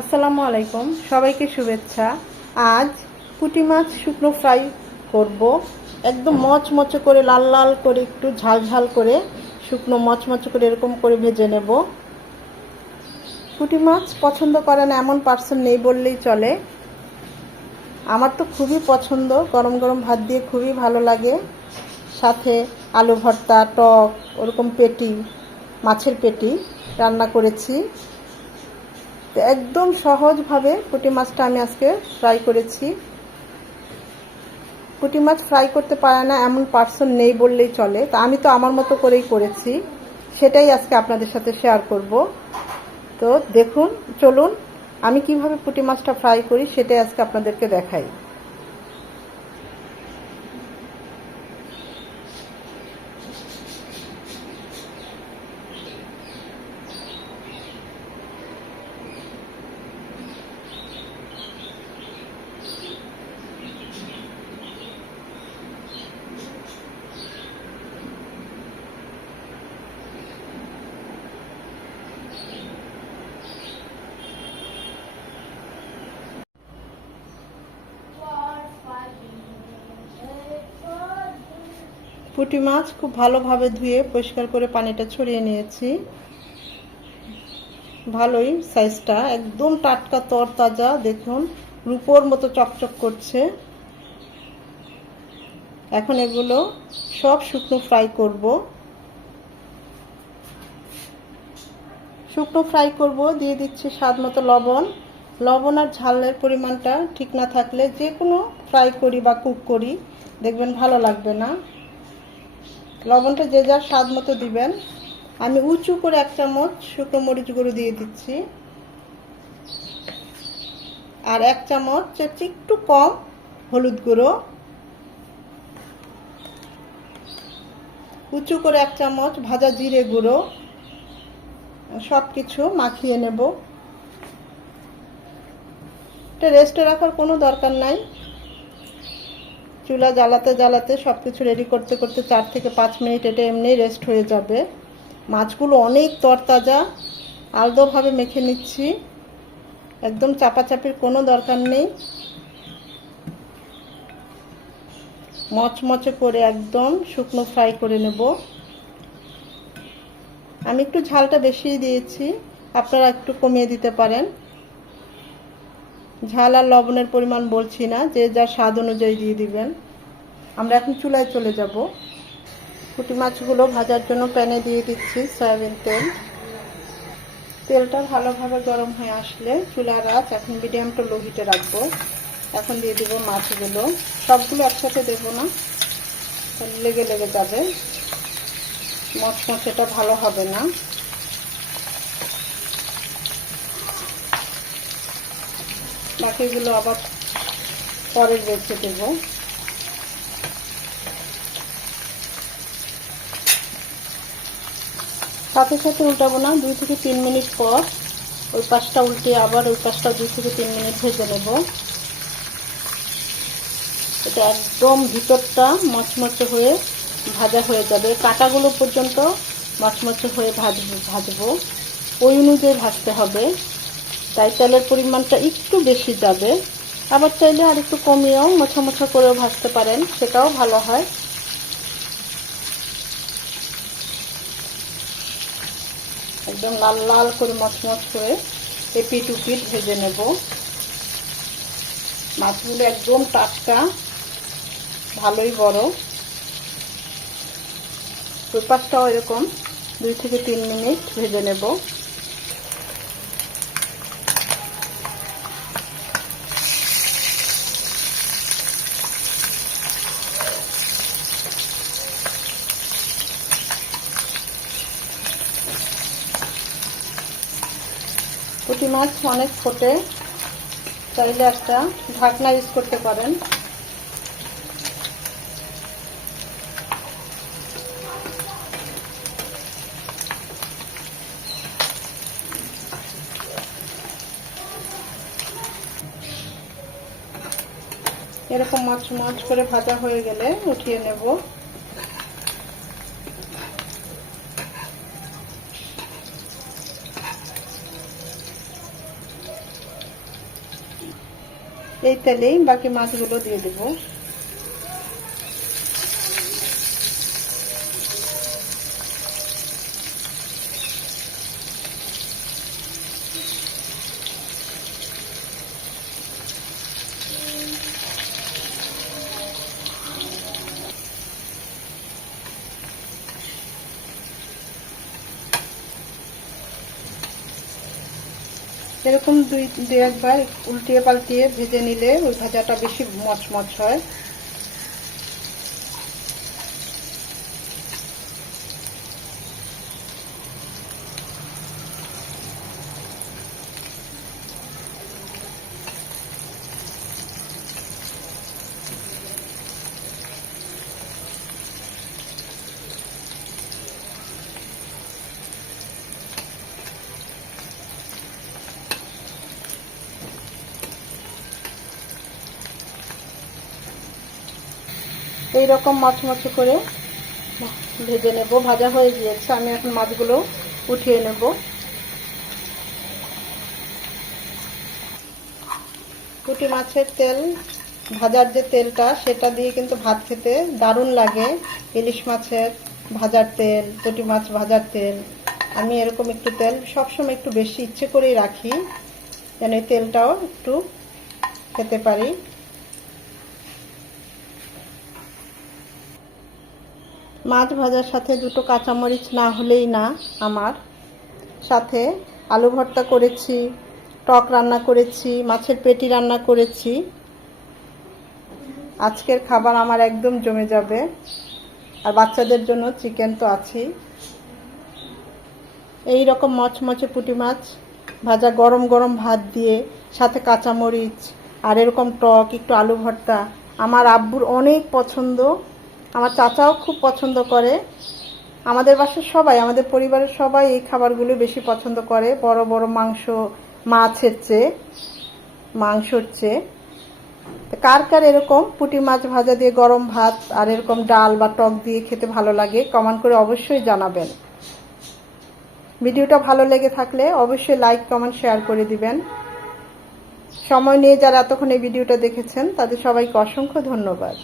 আসসালামু আলাইকুম, সবাইকে শুভেচ্ছা। আজ পুঁটি মাছ শুকনো ফ্রাই করব। একদম মচমচে করে, লাল লাল করে, একটু ঝাল ঝাল করে, শুকনো মচমচে করে এরকম করে ভেজে নেব। পুঁটি মাছ পছন্দ করে না এমন পার্সন নেই বললেই চলে। আমার তো খুবই পছন্দ, গরম গরম ভাত দিয়ে খুবই ভালো লাগে। সাথে আলু ভর্তা, টক, ওরকম পেটি, মাছের পেটি রান্না করেছি। একদম সহজভাবে পুঁটি মাছটা আমি আজকে ফ্রাই করেছি। পুঁটি মাছ ফ্রাই করতে পারে না এমন পার্সন নেই বললেই চলে। তা আমি তো আমার মতো করেই করেছি, সেটাই আজকে আপনাদের সাথে শেয়ার করব। তো দেখুন, চলুন আমি কিভাবে পুঁটি মাছটা ফ্রাই করি সেটাই আজকে আপনাদেরকে দেখাই। পুঁটি মাছ খুব ভালোভাবে ধুয়ে পরিষ্কার করে পানিটা ছড়িয়ে নিয়েছি। ভালোই সাইজটা, একদম টাটকা তরতাজা, দেখুন রূপোর মতো চকচক করছে। এখন এগুলো সব শুকনো ফ্রাই করব। দিয়ে দিচ্ছি স্বাদ মতো লবণ। লবণ আর ঝালের পরিমাণটা ঠিক না থাকলে যে কোনো ফ্রাই করি বা কুক করি দেখবেন ভালো লাগবে না। লবণটা যে যার স্বাদ মতো দিবেন। আমি উঁচু করে 1 চামচ শুকনো মরিচ গুঁড়ো দিয়ে দিচ্ছি, আর 1 চামচ একটু কম হলুদ গুঁড়ো। উঁচু করে 1 চামচ ভাজা জিরে গুঁড়ো। সব কিছু মাখিয়ে নেব। এটা রেস্টে রাখার কোনো দরকার নাই। চুলা জ্বালাতে জ্বালাতে সব কিছু রেডি করতে করতে 4 থেকে 5 মিনিট এটা এমনি রেস্ট হয়ে যাবে। মাছগুলো অনেক তরতাজা, আলতোভাবে মেখে নিচ্ছি, একদম চাপাচাপির কোনো দরকার নেই। মচমচে করে একদম শুকনো ফ্রাই করে নেব। আমি একটু ঝালটা বেশি দিয়েছি, আপনারা একটু কমিয়ে দিতে পারেন। ঝাল আর লবণের পরিমাণ বলছি না, যে যার স্বাদ অনুযায়ী দিয়ে দিবেন। আমরা এখন চুলায় চলে যাব। পুঁটি মাছগুলো ভাজার জন্য প্যানে দিয়ে দিচ্ছি সয়াবিন তেল। তেলটা ভালোভাবে গরম হয়ে আসলে চুলার আঁচ এখন মিডিয়াম টু লো হিটে রাখবো। এখন দিয়ে দেবো মাছগুলো। সবগুলো একসাথে দেবো না, লেগে লেগে যাবে, মচমচেটা ভালো হবে না। বাকিগুলো আবার পরে রেখে দেব। সাথে সাথে উল্টাবো না, 2 থেকে 3 মিনিট পর ওই পাশটা উল্টিয়ে আবার ওই পাশটা 2 থেকে 3 মিনিট ভেজে নেব। এটা একদম ভিতরটা মচমচে হয়ে ভাজা হয়ে যাবে, কাঁটাগুলো পর্যন্ত মচমচে হয়ে ভাজবো। ওই অনুযায়ী ভাজতে হবে, তাই তেলের পরিমাণটা একটু বেশি যাবে। আবার চাইলে আর একটু কমিয়েও মোছা মোছা করেও ভাজতে পারেন, সেটাও ভালো হয়। একদম লাল লাল করে মচমচ করে এপিট উপিট ভেজে নেব। মাছগুলো একদম টাটকা, ভালোই বড়। ওই পাশটাও এরকম 2 থেকে 3 মিনিট ভেজে নেব। পুঁটি মাছ অনেক ফোটে, চাইলে একটা ঢাকনা ইউজ করতে পারেন। এরকম মচমচ করে ভাজা হয়ে গেলে উঠিয়ে নেব। এই তেলেই বাকি মাছগুলো দিয়ে দেব। এরকম দুই একবার উল্টিয়ে পাল্টিয়ে ভেজে নিলে ওই ভাজাটা বেশি মচমচ হয়। এইরকম মচমচে করে ভেজে নেব। ভাজা হয়ে গিয়েছে, আমি এখন মাছগুলো উঠিয়ে নেব। পুঁটি মাছের তেল, ভাজার যে তেলটা, সেটা দিয়ে কিন্তু ভাত খেতে দারুণ লাগে। ইলিশ মাছের ভাজার তেল, পুঁটি মাছ ভাজার তেল, আমি এরকম একটু তেল সবসময় একটু বেশি ইচ্ছে করেই রাখি, যেন এই তেলটাও একটু খেতে পারি। মাছ ভাজার সাথে দুটো কাঁচামরিচ না হলেই না আমার। সাথে আলু ভর্তা করেছি, টক রান্না করেছি, মাছের পেটি রান্না করেছি। আজকের খাবার আমার একদম জমে যাবে। আর বাচ্চাদের জন্য চিকেন তো আছেই। এই রকম মচমচে পুঁটি মাছ ভাজা গরম গরম ভাত দিয়ে, সাথে কাঁচামরিচ আর এরকম টক, একটু আলু ভর্তা আমার আব্বুর অনেক পছন্দ। আমার চাচাও খুব পছন্দ করে। আমাদের বাসার সবাই, আমাদের পরিবারের সবাই এই খাবারগুলো বেশি পছন্দ করে, বড় বড় মাছের চেয়ে। কার কার এরকম পুঁটি মাছ ভাজা দিয়ে গরম ভাত আর এরকম ডাল বা টক দিয়ে খেতে ভালো লাগে, কমেন্ট করে অবশ্যই জানাবেন। ভিডিওটা ভালো লেগে থাকলে অবশ্যই লাইক, কমেন্ট, শেয়ার করে দিবেন। সময় নিয়ে যারা এতক্ষণ এই ভিডিওটা দেখেছেন তাদের সবাইকে অসংখ্য ধন্যবাদ।